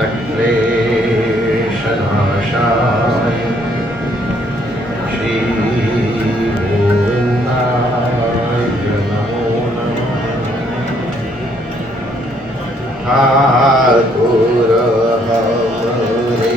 क्लेशनाशाय श्रीगोविन्दाय नमो नमः। ठाकुर हमरे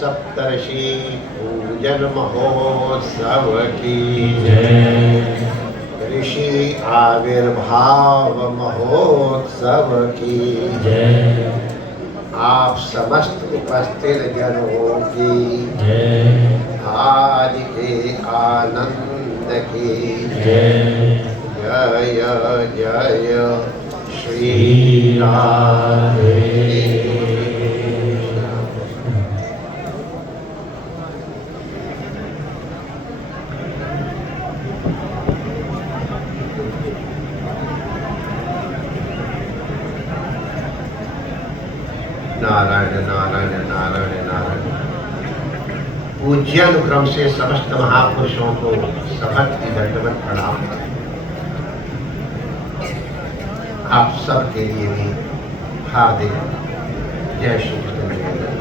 सप्तर्षि पूजन महोत्सव की जय। ऋषि आविर्भाव महोत्सव की जय। आप समस्त उपस्थित जनों की जय। आज के आनंद की जय। जय जय श्री राधे। नारायण नारायण नारायण नारायण। पूज्य अनुक्रम से समस्त महापुरुषों को सभक्ति दंडवत प्रणाम। आप सब के लिए भी हार्दिक जय श्री कृष्ण निवेदन।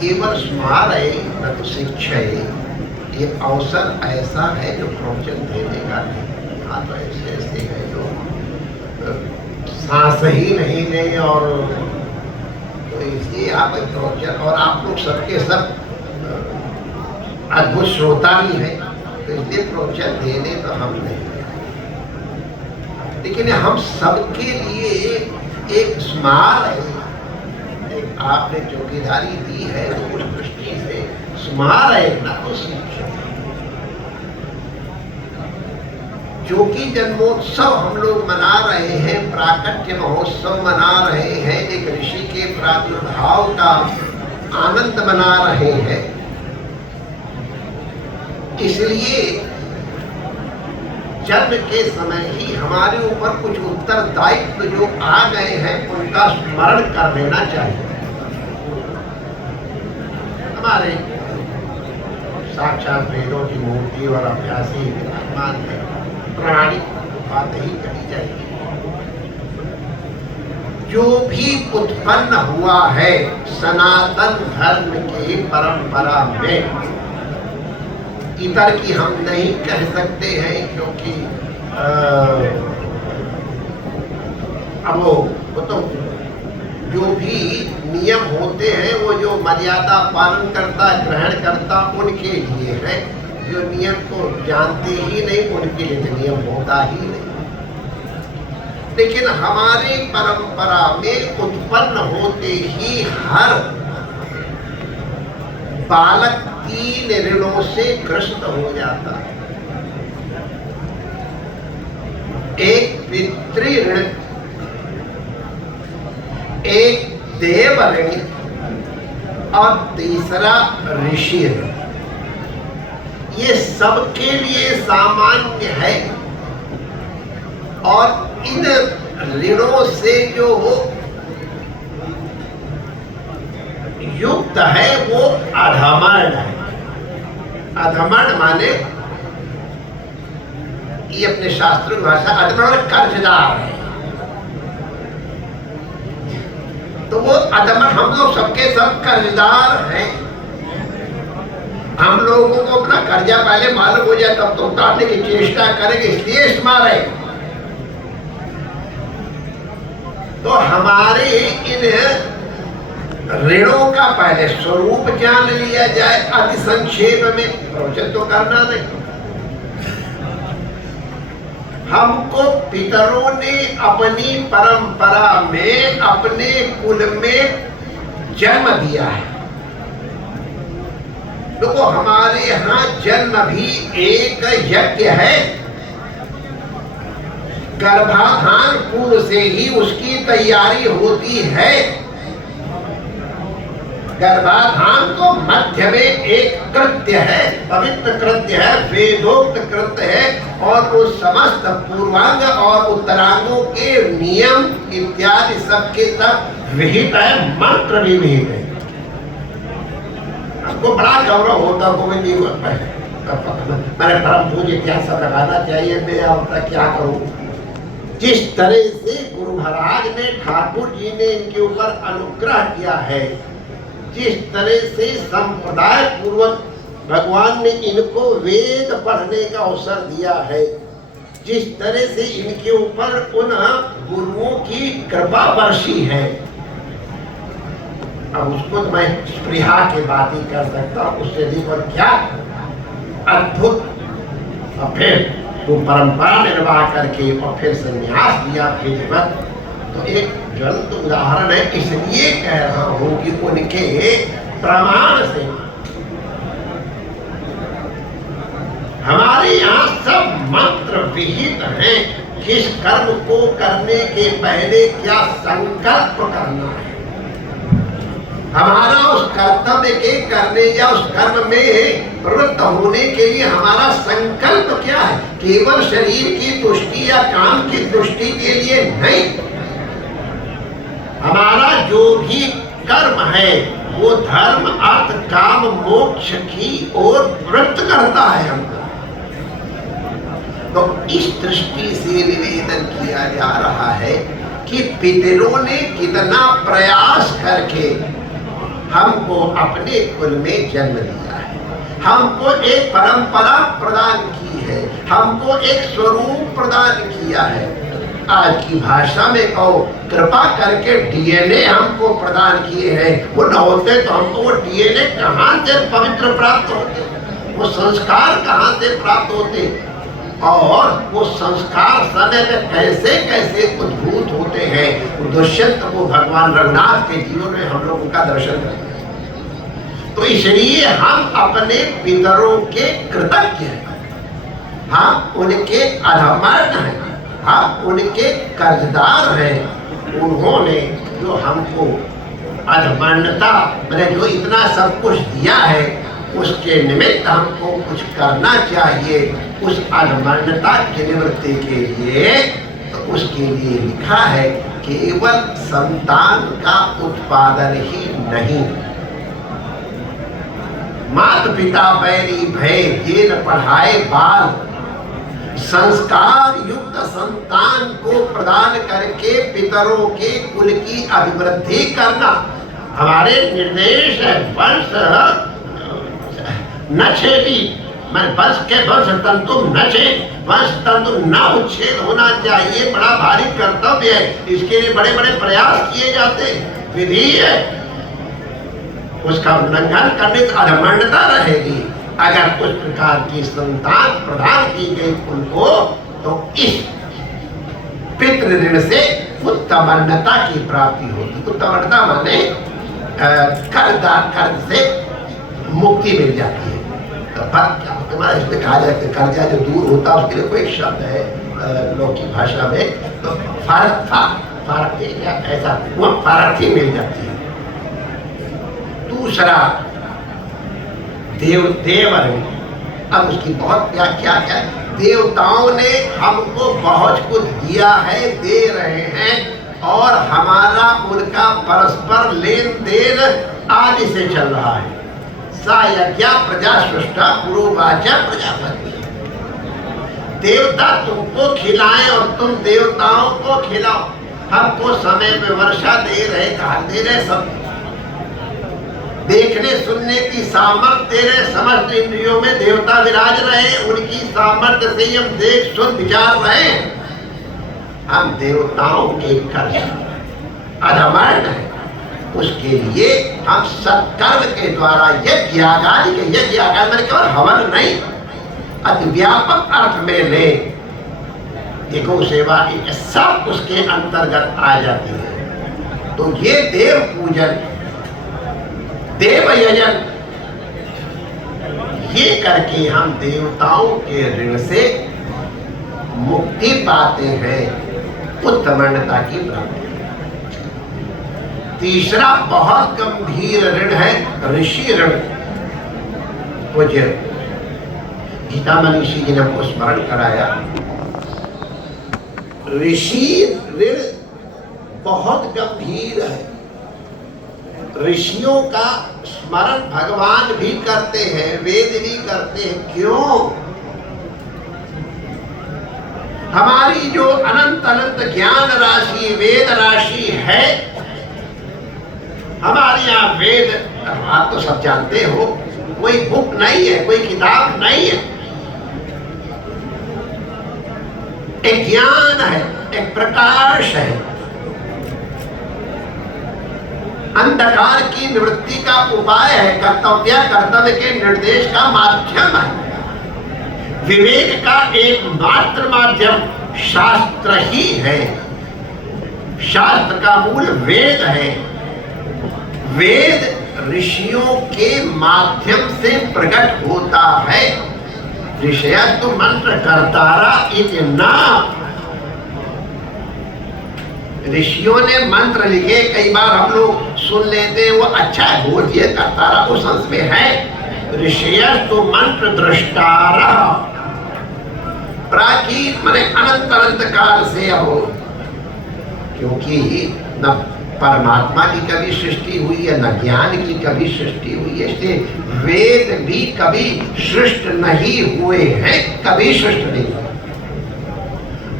केवल स्मारय न तो शिक्षय, ये अवसर ऐसा है जो प्रवचन देने का नहीं। हाँ तो ऐसे ऐसे है जो सांस ही नहीं ले, और तो इसलिए आप प्रवचन, और आप लोग सबके सब अद्भुत श्रोता भी हैं, तो इसलिए प्रवचन देने तो हम नहीं, लेकिन हम सबके लिए एक स्मार है, एक आपने चौकीदारी दी है तो उस दृष्टि से स्मार है ना तो शिक्षा। जो कि जन्मोत्सव हम लोग मना रहे हैं, प्राकट्य महोत्सव मना रहे हैं, एक ऋषि के प्रादुर्भाव का आनंद मना रहे हैं, इसलिए जन्म के समय ही हमारे ऊपर कुछ उत्तरदायित्व जो आ गए हैं उनका स्मरण कर लेना चाहिए। हमारे साक्षात वेदों की मूर्ति और अभ्यासी विद्वान है, प्राणिक बात ही कही जाएगी। जो भी उत्पन्न हुआ है सनातन धर्म की परंपरा में, इतर की हम नहीं कह सकते हैं, क्योंकि अब वो तो जो भी नियम होते हैं वो जो मर्यादा पालन करता ग्रहण करता उनके लिए है, जो नियम को जानते ही नहीं उनके लिए तो नियम होता ही नहीं। लेकिन हमारे परंपरा में उत्पन्न होते ही हर बालक 3 ऋणों से ग्रस्त हो जाता है। एक पितृ ऋण, एक देव ऋण और तीसरा ऋषि ऋण। ये सबके लिए सामान्य है, और इन ऋणों से जो युक्त है वो अधमर्ण है। अधमर्ण माने ये अपने शास्त्र की भाषा अधमर्ण कर्जदार है। तो वो अधमर्ण, हम लोग सबके सब कर्जदार हैं। हम लोगों को अपना कर्जा पहले मालूम हो जाए तब तो उतारने की चेष्टा करेंगे, इसलिए इस्तेमाल है। तो हमारे इन ऋणों का पहले स्वरूप जान लिया जाए अति संक्षेप में, प्रवचन तो करना नहीं। हमको पितरों ने अपनी परंपरा में अपने कुल में जन्म दिया है। देखो हमारे यहाँ जन्म भी एक यज्ञ है। गर्भाधान पूर्व से ही उसकी तैयारी होती है। गर्भाधान तो मध्य में एक कृत्य है, पवित्र कृत्य है, वेदोक्त कृत्य है, और वो समस्त पूर्वांग और उत्तरांगों के नियम इत्यादि सबके सब विहित है, मंत्र भी विहित है। हमको बड़ा गौरव होता गोविंद जी को, मैंने परम पूज्य क्या सब लगाना चाहिए, मैं अब तक क्या करूं। जिस तरह से गुरु महाराज ने ठाकुर जी ने इनके ऊपर अनुग्रह किया है, जिस तरह से संप्रदाय पूर्वक भगवान ने इनको वेद पढ़ने का अवसर दिया है, जिस तरह से इनके ऊपर उन गुरुओं की कृपा बरसी है, अब उसको तो मैं स्पृहा की बात ही कर सकता हूँ, उससे अधिक और क्या अद्भुत। और फिर वो परंपरा निर्वाह करके और फिर संन्यास लिया विधिवत, तो एक ज्वलंत उदाहरण है। इसलिए कह रहा हूं कि उनके प्रमाण से हमारे यहाँ सब मंत्र विहित हैं। किस कर्म को करने के पहले क्या संकल्प करना है, हमारा उस कर्तव्य के करने या उस कर्म में प्रवृत्त होने के लिए हमारा संकल्प क्या है? केवल शरीर की तुष्टि या काम की तुष्टि के लिए नहीं। हमारा जो भी कर्म है वो धर्म अर्थ काम मोक्ष की ओर प्रवृत्त करता है हमको। तो इस दृष्टि से निवेदन किया जा रहा है कि पितरों ने कितना प्रयास करके हमको अपने कुल में जन्म दिया है, हमको एक परंपरा प्रदान की है, हमको एक स्वरूप प्रदान किया है। आज की भाषा में कहो कृपा करके डीएनए हमको प्रदान किए हैं। वो न होते तो हमको वो डीएनए कहाँ से पवित्र प्राप्त होते, वो संस्कार कहाँ से प्राप्त होते, और वो संस्कार समय में कैसे कैसे उद्भूत होते हैं। दुष्यंत को भगवान रघुनाथ के जीवन में हम लोग उनका दर्शन करते हैं। तो इसलिए हम अपने पितरों के कृतज्ञ हैं, हम उनके अधमर्ण हैं, हम उनके कर्जदार हैं। उन्होंने जो हमको अधमर्णता मैंने जो इतना सब कुछ दिया है उसके निमित्त हमको कुछ करना चाहिए। उस अधमर्णता की निवृत्ति के लिए तो उसके लिए लिखा है केवल संतान का उत्पादन ही नहीं। माता पिता बैरी भय ये न पढ़ाए बाल, संस्कार युक्त संतान को प्रदान करके पितरों के कुल की अभिवृद्धि करना हमारे निर्देश है। वंश न छेदी, मैं वंश के वंश तंतु न छेद, वंश तंतु न उच्छेद होना चाहिए। बड़ा भारी कर्तव्य है, इसके लिए बड़े बड़े प्रयास किए जाते, विधि है, उसका उल्लंघन करने से अधमर्णता रहेगी। अगर कुछ प्रकार की संतान प्रदान की गई उनको तो इस पितृ ऋण से उत्तमर्णता की प्राप्ति होगी। उत्तमर्णता माने कर्ज से मुक्ति मिल जाती है। तो क्या इसमें कहा जाता है कर्जा जो दूर होता है उसके लिए कोई शब्द है लौकिक भाषा में, तो फारथी ऐसा वो फारथी मिल जाती है। दूसरा देव ऋण, अब उसकी बहुत व्याख्या है। देवताओं ने हमको बहुत कुछ दिया है, दे रहे हैं, और हमारा उनका परस्पर लेन देन आदि से चल रहा है। सा यज्ञा प्रजा सृष्टा पुरोवाचा प्रजापति, देवता तुमको खिलाएं और तुम देवताओं को खिलाओ। हमको समय पे वर्षा दे रहे, खाद दे रहे, सब देखने सुनने की सामर्थ्य दे रहे, समस्त इंद्रियों में देवता विराज रहे, उनकी सामर्थ्य से हम देख सुन विचार रहे। हम देवताओं के कर्ज अधमर्ण है, उसके लिए हम सत्कर्म के द्वारा यज्ञ यागादि के यज्ञ यागादि में केवल हवन नहीं, अति व्यापक अर्थ में ले गौ सेवा सब उसके अंतर्गत आ जाती है। तो ये देव पूजन देव यजन ये करके हम देवताओं के ऋण से मुक्ति पाते हैं, उत्तमर्णता की प्राप्ति। तीसरा बहुत गंभीर ऋण है ऋषि ऋण। पूज्य गीता मनीषी जी ने हमको स्मरण कराया, ऋषि ऋण बहुत गंभीर है। ऋषियों का स्मरण भगवान भी करते हैं, वेद भी करते हैं। क्यों? हमारी जो अनंत अनंत ज्ञान राशि वेद राशि है, हमारे यहाँ वेद आप तो सब जानते हो, कोई बुक नहीं है, कोई किताब नहीं है, एक ज्ञान है, एक प्रकाश है, अंधकार की निवृत्ति का उपाय है, कर्तव्य के निर्देश का माध्यम है, विवेक का एकमात्र माध्यम शास्त्र ही है। शास्त्र का मूल वेद है। वेद ऋषियों के माध्यम से प्रकट होता है। ऋषयस्तु मंत्र कर्तारा इति न, ऋषियों ने मंत्र लिखे, कई बार हम लोग सुन लेते हैं, वो अच्छा है बोल दिए करता रहा, उस अंश में है ऋषयस्तु मंत्र दृष्टारः, प्राचीन माने अनंत अनंत काल से हो, क्योंकि न परमात्मा की कभी सृष्टि हुई है न ज्ञान की कभी सृष्टि हुई है, इसलिए वेद भी कभी सृष्ट नहीं हुए हैं, कभी सृष्ट नहीं हुए,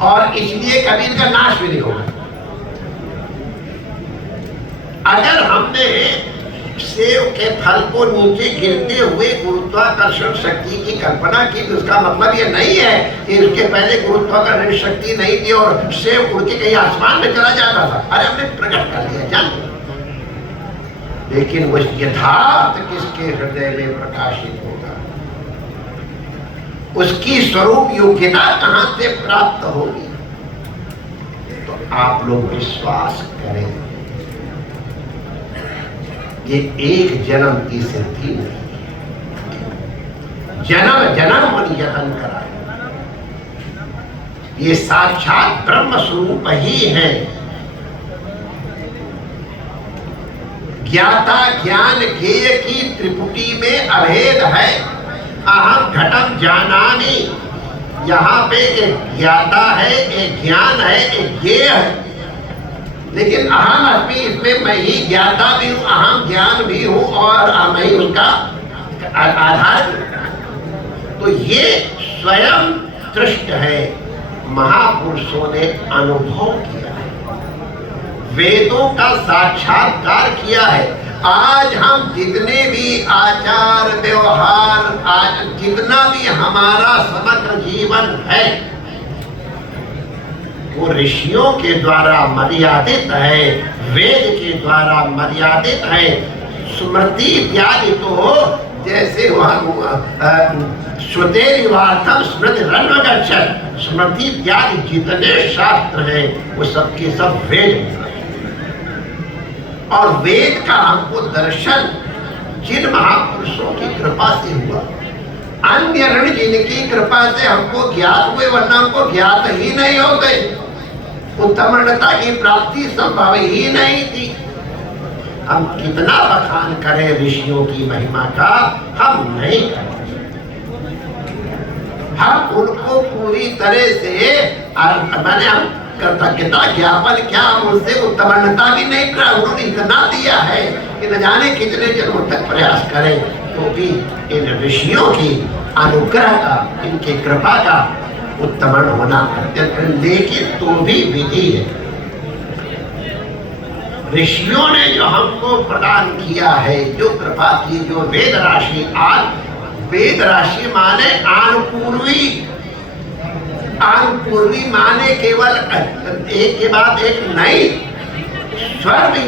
और इसलिए कभी इनका नाश भी नहीं होगा। अगर हमने सेव के फल को नीचे गिरते हुए गुरुत्वाकर्षण शक्ति की कल्पना की, तो उसका मतलब ये नहीं है कि उसके पहले गुरुत्वाकर्षण शक्ति नहीं थी और सेव उड़ के कहीं आसमान में चला जाता था। अरे हमने प्रकट कर दिया जान, लेकिन वो यथार्थ किसके हृदय में प्रकाशित होगा, उसकी स्वरूप योग्यता कहां से प्राप्त होगी, तो आप लोग विश्वास करें, ये एक जन्म की सिद्धि नहीं, जन्म जन्म मन यतन कराए, ये साक्षात ब्रह्म स्वरूप ही है। ज्ञाता ज्ञान ज्ञेय की त्रिपुटी में अभेद है, अहम घटम जानामि, यहाँ पे एक ज्ञाता है, एक ज्ञान है, एक ज्ञेय है, लेकिन अहम अस्मि, इसमें मैं ही ज्ञाता भी हूँ, अहम ज्ञान भी हूँ और मैं ही उसका आधार। तो ये स्वयं दृष्ट है, महापुरुषों ने अनुभव किया है, वेदों का साक्षात्कार किया है। आज हम जितने भी आचार व्यवहार, आज जितना भी हमारा समग्र जीवन है, वो ऋषियों के द्वारा मर्यादित है, वेद के द्वारा मर्यादित है। स्मृति इत्यादि तो जैसे श्रुतेरिवार्थम स्मृति रन्वगच्छत्, स्मृति इत्यादि जितने शास्त्र हैं वो सबके सब वेद, और वेद का हमको दर्शन जिन महापुरुषों की कृपा से हुआ, अन्य ऋण जिनकी कृपा से हमको ज्ञात हुए, वरना हमको ज्ञात ही नहीं होते, उत्तमता की प्राप्ति संभव ही नहीं थी। हम कितना बखान करें ऋषियों की महिमा का, हम नहीं करते, हम उनको पूरी तरह से मैंने हम कृतज्ञता ज्ञापन क्या, उनसे उत्तमता भी नहीं करा, उन्होंने इतना दिया है कि न जाने कितने जन्मों तक प्रयास करें तो भी इन ऋषियों की अनुग्रह का, इनकी कृपा का उत्तमन होना अत्यंत, लेकिन तो भी विधि है। ऋषियों ने जो हमको प्रदान किया है, जो कृपा की, जो वेद राशि, आज वेद राशि माने आनुपूर्वी, आनुपूर्वी माने केवल एक के बाद एक नहीं, स्वर भी,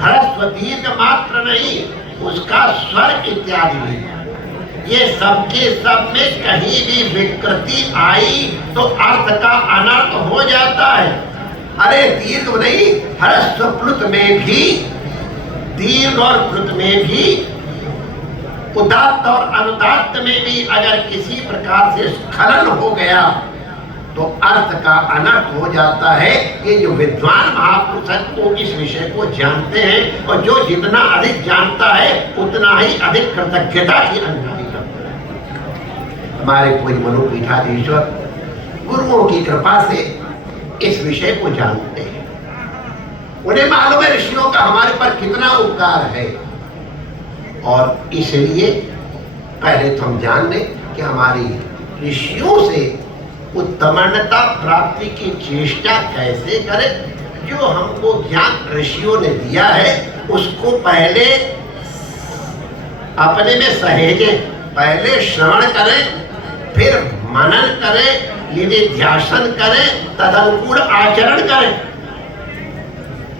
ह्रस्व दीर्घ मात्र नहीं, उसका स्वर इत्यादि भी, ये सबके सब में कहीं भी विकृति आई तो अर्थ का अनर्थ हो जाता है। अरे दीर्घ नहीं, ह्रस्व प्लुत में भी, दीर्घ और प्लुत में भी, उदात्त और अनुदात्त में भी अगर किसी प्रकार से स्खलन हो गया तो अर्थ का अनर्थ हो जाता है। ये जो विद्वान महापुरुष हैं वो इस विषय को जानते हैं, और जो जितना अधिक जानता है उतना ही अधिक कृतज्ञता की अनुभूति करता है। हमारे पूज्य मनोपीठाधीश्वर गुरुओं की कृपा से इस विषय को जानते हैं, उन्हें मालूम है ऋषियों का हमारे पर कितना उपकार है, और इसलिए पहले तो हम जान लें कि हमारी ऋषियों से उत्तमता प्राप्ति की चेष्टा कैसे करें। जो हमको ज्ञान ऋषियों ने दिया है उसको पहले अपने में सहेजें, पहले श्रवण करें, फिर मनन करें, निधिध्यासन करें, तदनुकूल आचरण करें।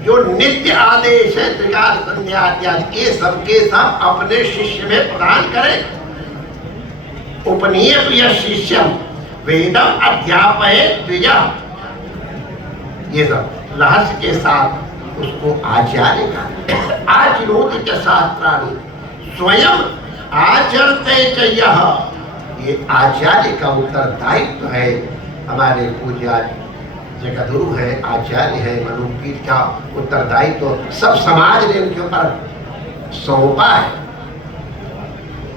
जो नित्य आदेश है त्रिकाल संध्या इत्यादि ये सबके सब अपने शिष्य में प्रदान करें। उपनियत यह शिष्यम वेदम अध्यापयेत् द्विजः, ये सब रहस्य के साथ उसको आचार्य का आचरोति च शास्त्राणि स्वयं आचरते च यः, ये आचार्य का उत्तरदायित्व है। हमारे पूज्य जगद्गुरु है, आचार्य है, मनोपीठ का उत्तरदायित्व तो सब समाज ने उनके ऊपर सौंपा है,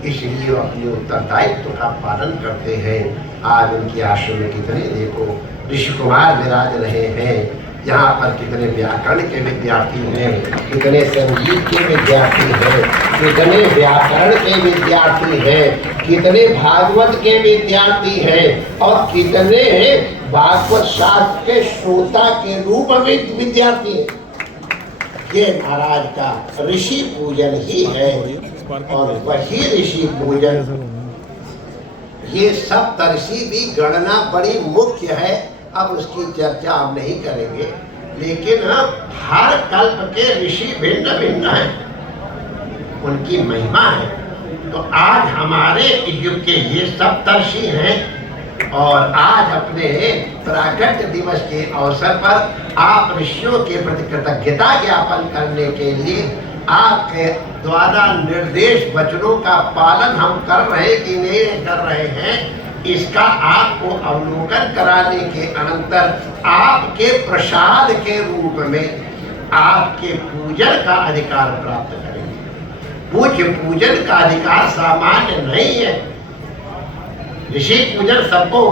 इसलिए वो अपने उत्तरदायित्व का पालन करते हैं। आज उनके आश्रम में कितने देखो ऋषि कुमार विराज रहे हैं, यहाँ पर कितने व्याकरण के विद्यार्थी हैं, कितने संगीत के विद्यार्थी हैं, कितने व्याकरण के विद्यार्थी हैं, कितने भागवत के विद्यार्थी हैं और कितने भागवत शास्त्र के श्रोता के रूप में विद्यार्थी हैं। ये महाराज का ऋषि पूजन ही है और वही ऋषि पूजन, ये सप्तऋषि भी गणना बड़ी मुख्य है, अब उसकी चर्चा हम नहीं करेंगे, लेकिन हर कल्प के ऋषि भिन्न भिन्न हैं, उनकी महिमा है। तो आज हमारे युग के ये सप्तऋषि हैं और आज अपने प्राकट्य दिवस के अवसर पर आप ऋषियों के प्रति कृतज्ञता ज्ञापन करने के लिए आपके द्वारा निर्देश वचनों का पालन हम कर रहे कि नहीं कर रहे हैं, इसका आपको अवलोकन कराने के अनंतर आपके प्रसाद के रूप में आपके पूजन का अधिकार प्राप्त करेंगे। पूज्य पूजन का अधिकार सामान्य नहीं है, ऋषि पूजन सबको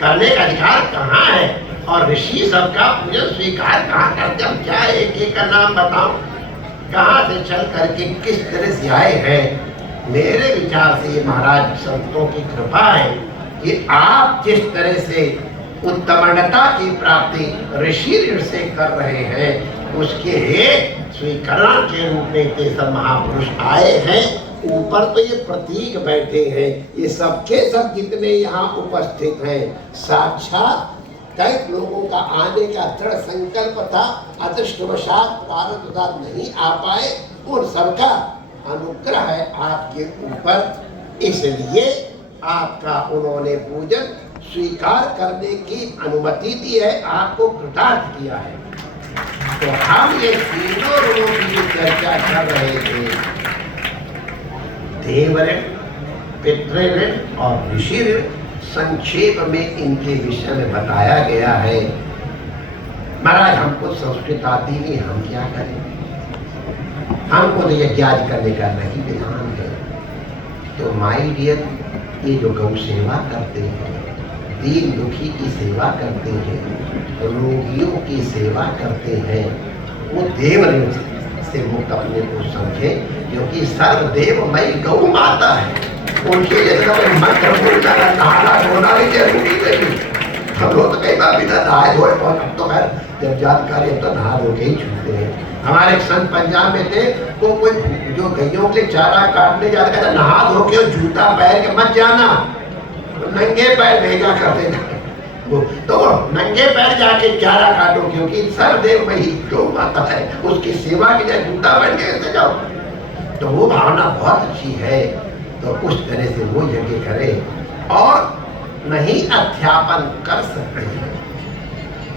करने का अधिकार कहाँ है और ऋषि सबका पूजन स्वीकार कहाँ करते, हम क्या एक एक का नाम बताऊं, कहाँ से चल करके किस तरह से आए हैं। मेरे विचार से ये महाराज संतों की कृपा है कि आप जिस तरह से उत्तमता की प्राप्ति ऋषि ऋण से कर रहे हैं, उसके स्वीकरण के रूप में इतने सब महापुरुष आए हैं। ऊपर तो ये प्रतीक बैठे हैं, ये सबके सब जितने यहाँ उपस्थित हैं, साक्षात कई लोगों का आने का दृढ़ संकल्प था, अदृष्टवशात प्रारब्धवशात नहीं आ पाए, उन सबका अनुग्रह है आपके ऊपर, इसलिए आपका उन्होंने पूजन स्वीकार करने की अनुमति दी है, आपको कृतार्थ किया है। तो हम ये तीनों ऋणों की चर्चा कर रहे थे, देव ऋण, पितृ ऋण और ऋषि ऋण, संक्षेप में इनके विषय में बताया गया है। महाराज हमको संस्कृत आती नहीं, हम क्या करें, हमको तो यज्ञ करने का नहीं विधान है। तो माय डियर, ये जो गौ सेवा करते हैं, दीन दुखी की सेवा करते हैं, रोगियों की सेवा करते हैं, वो देव ऋण से मुक्त अपने को समझे, क्योंकि सर्वदेवमयी गौ माता है, उनके लिए तो मंत्र बोलना नहाना धोना भी जरूरी नहीं। हम लोग तो कई बार बिना नहाए धोए, और अब तो खैर जब जानकारी अब तो नहा धो के ही छूटते हैं। हमारे एक संत पंजाब में थे, तो कोई जो गैयों के चारा काटने जाता कहता नहा धो के जूता पहन के मत जाना, तो नंगे पैर भेजा करते थे। तो नंगे पैर जाके चारा काटो, क्योंकि सर्वदेवमयी गौ माता है, उसकी सेवा के लिए जूता पहन के कैसे जाओ। तो वो भावना बहुत अच्छी है, तो उस तरह से वो यज्ञ करें। और नहीं अध्यापन कर सकते हैं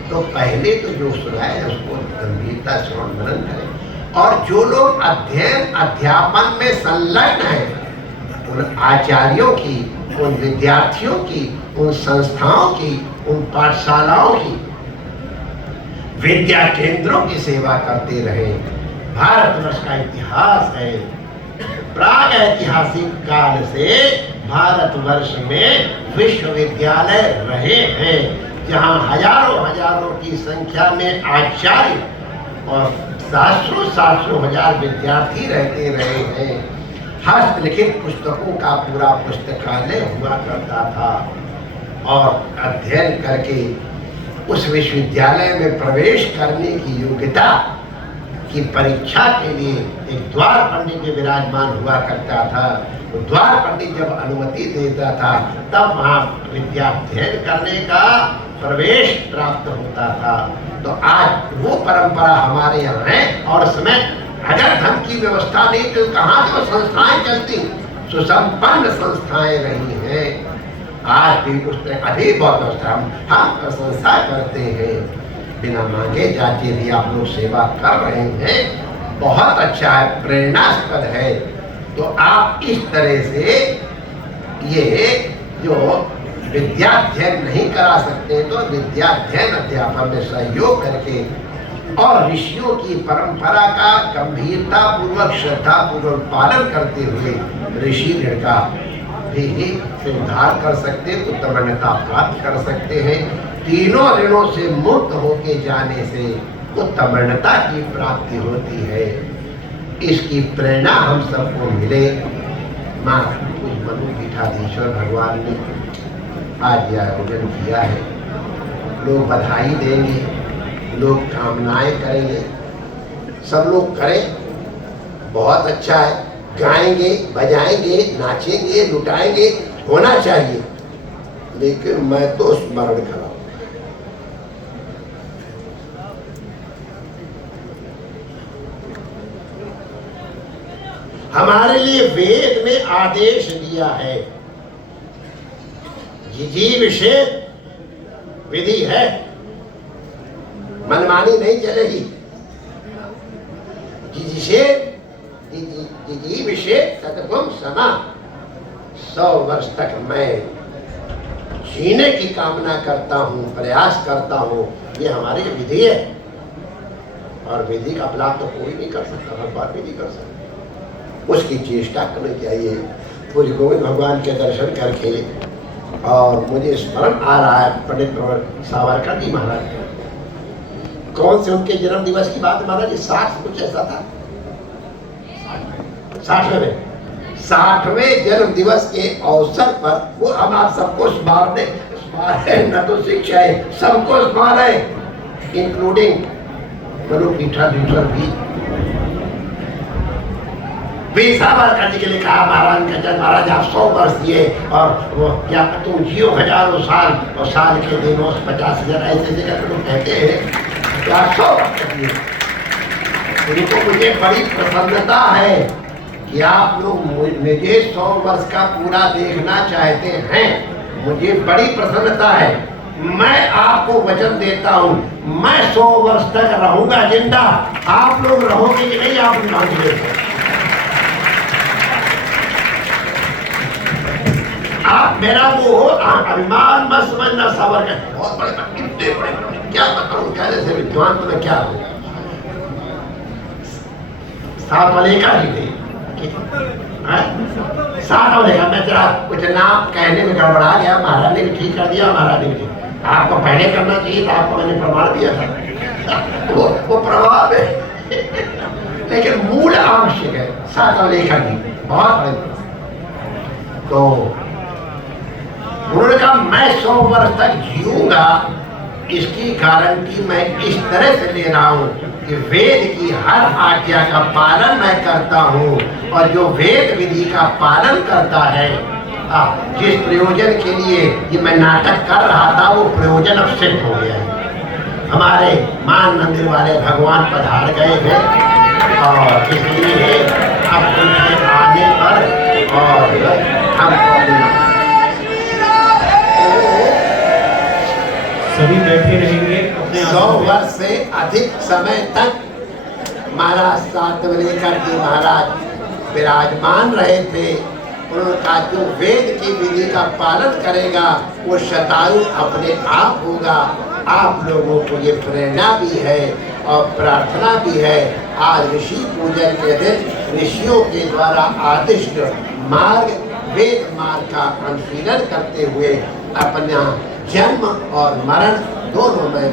तो पहले तो जो सुनाए उसको गंभीरता से मनन करें, और जो लोग अध्ययन अध्यापन में संलग्न हैं, उन आचार्यों की, उन विद्यार्थियों की, उन संस्थाओं की, उन पाठशालाओं की, विद्या केंद्रों की सेवा करते रहे। भारतवर्ष का इतिहास है, प्राग ऐतिहासिक काल से भारतवर्ष में विश्वविद्यालय रहे हैं, जहां हजारों हजारों की संख्या में आचार्य और सहस्रों हजार विद्यार्थी रहते रहे हैं। हस्तलिखित पुस्तकों का पूरा पुस्तकालय हुआ करता था, और अध्ययन करके उस विश्वविद्यालय में प्रवेश करने की योग्यता की परीक्षा के लिए एक द्वार पंडित भी विराजमान हुआ करता था। तो द्वार पंडित जब अनुमति देता था, तब वहाँ विद्याध्ययन करने का प्रवेश प्राप्त होता था। तो आज वो परंपरा हमारे यहाँ है, और समय अगर धन की व्यवस्था नहीं तो कहाँ से वो संस्थाएं चलती, सुसंपन्न संस्थाएं रही हैं। आज भी उसने अभी बहुत व्यवस्था हम प्रशंसा करते हैं, बिना मांगे जाके भी आप लोग सेवा कर रहे हैं, बहुत अच्छा है, प्रेरणास्पद है। तो आप इस तरह से ये जो विद्याध्ययन नहीं करा सकते तो विद्याध्ययन अध्यापन में सहयोग करके और ऋषियों की परंपरा का गंभीरता पूर्वक श्रद्धा पूर्वक पालन करते हुए ऋषि ऋण का भी उद्धार कर सकते, उत्तमण्यता प्राप्त कर सकते हैं। तीनों ऋणों से मुक्त होके जाने से उत्तमण्यता की प्राप्ति होती है। इसकी प्रेरणा हम सबको मिले। माँ मनु पीठाधीश्वर भगवान ने आज यह आयोजन किया है। लोग बधाई देंगे, लोग कामनाएं करेंगे, सब लोग करें, बहुत अच्छा है, गाएंगे, बजाएंगे, नाचेंगे, लुटाएंगे, होना चाहिए, लेकिन मैं तो स्मरण कराऊं। हमारे लिए वेद ने आदेश दिया है, जिजीविषेद विधि है, मनमानी नहीं चलेगी। जिजीविषेद सततम समा, 100 वर्ष तक मैं जीने की कामना करता हूँ, प्रयास करता हूँ, ये हमारी विधि है। और विधि का अपलाप तो कोई नहीं कर सकता, भगवान भी नहीं कर सकता। उसकी चेष्टा करनी चाहिए। पूज्य गोविंद भगवान के दर्शन करके और मुझे स्मरण आ रहा है पंडित सावरकर जी महाराज, कौन से उनके जन्म दिवस की बात महाराज जी, 60 कुछ ऐसा था, 60वें जन्म दिवस के अवसर पर वो हम आप सबको स्मारने न तो शिक्षा है, सबको स्मार है, इंक्लूडिंग मनु पीठाधीश्वर भी। सावरकर जी के लिए कहा महाराज का जन्म, महाराज आप 100 वर्ष दिए और वो क्या तुम जियो हजारों साल, और साल के दिनों 50,000 ऐसे जगह लोग कहते हैं तो आप 100 वर्ष दिए। उनको मुझे बड़ी प्रसन्नता है कि आप लोग मुझे 100 वर्ष का पूरा देखना चाहते हैं, मुझे बड़ी प्रसन्नता है। मैं आपको वचन देता हूँ, मैं 100 वर्ष तक रहूंगा जिंदा। आप लोग रहोगे कि नहीं, आप नहीं। आप मेरा वो अभिमान मत समझना। सावरकर बहुत बड़े इतने बड़े, क्या बताऊं कैसे से विद्वान तो मैं क्या हूँ। सावलेका जी थे, सावलेका, मैं जरा कुछ नाम कहने में गड़बड़ा गया, महाराज ने भी ठीक कर दिया, महाराज ने भी आपको पहले करना चाहिए था, आपको मैंने प्रमाण दिया था। वो प्रभाव है लेकिन मूल आवश्यक है। सावलेका जी बहुत बड़े, तो उन्होंने कहा मैं 100 वर्ष तक जीऊंगा, इसकी गारंटी मैं इस तरह से ले रहा हूँ कि वेद की हर आज्ञा का पालन मैं करता हूँ, और जो वेद विधि का पालन करता है, जिस प्रयोजन के लिए ये मैं नाटक कर रहा था वो प्रयोजन अब सिद्ध हो गया है। हमारे मान मंदिर वाले भगवान पधार गए थे और इसलिए अब उनके आने पर और हम सभी बैठे रहेंगे अपने 100 वर्ष से अधिक समय तक महाराज सातवलेकर जी महाराज विराजमान रहे थे। उन्होंने कहा जो वेद की विधि का पालन करेगा वो शतायु अपने आप होगा। आप लोगों को ये प्रेरणा भी है और प्रार्थना भी है। आज ऋषि पूजन के दिन ऋषियों के द्वारा आदिष्ट मार्ग वेद मार्ग का अनुशीलन करते हुए अपना जन्म और मरण दोनों में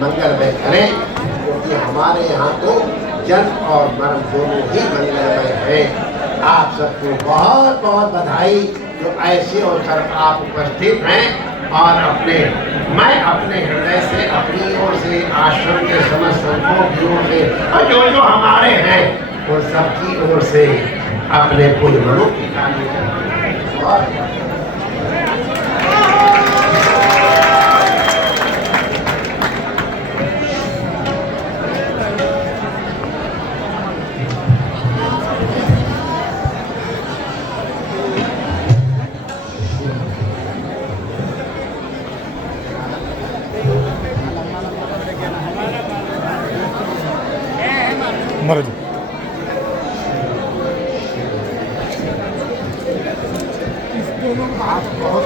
मंगलमय करें, क्योंकि हमारे यहाँ तो जन्म और मरण दोनों ही मंगलमय है। आप सबको बहुत बहुत बधाई जो ऐसे अवसर आप उपस्थित हैं, और मैं अपने हृदय से, अपनी ओर से, आश्रम के समस्त संतों की ओर से और जो जो हमारे हैं उन सबकी ओर से अपने पूज्य मनु महाराज बहुत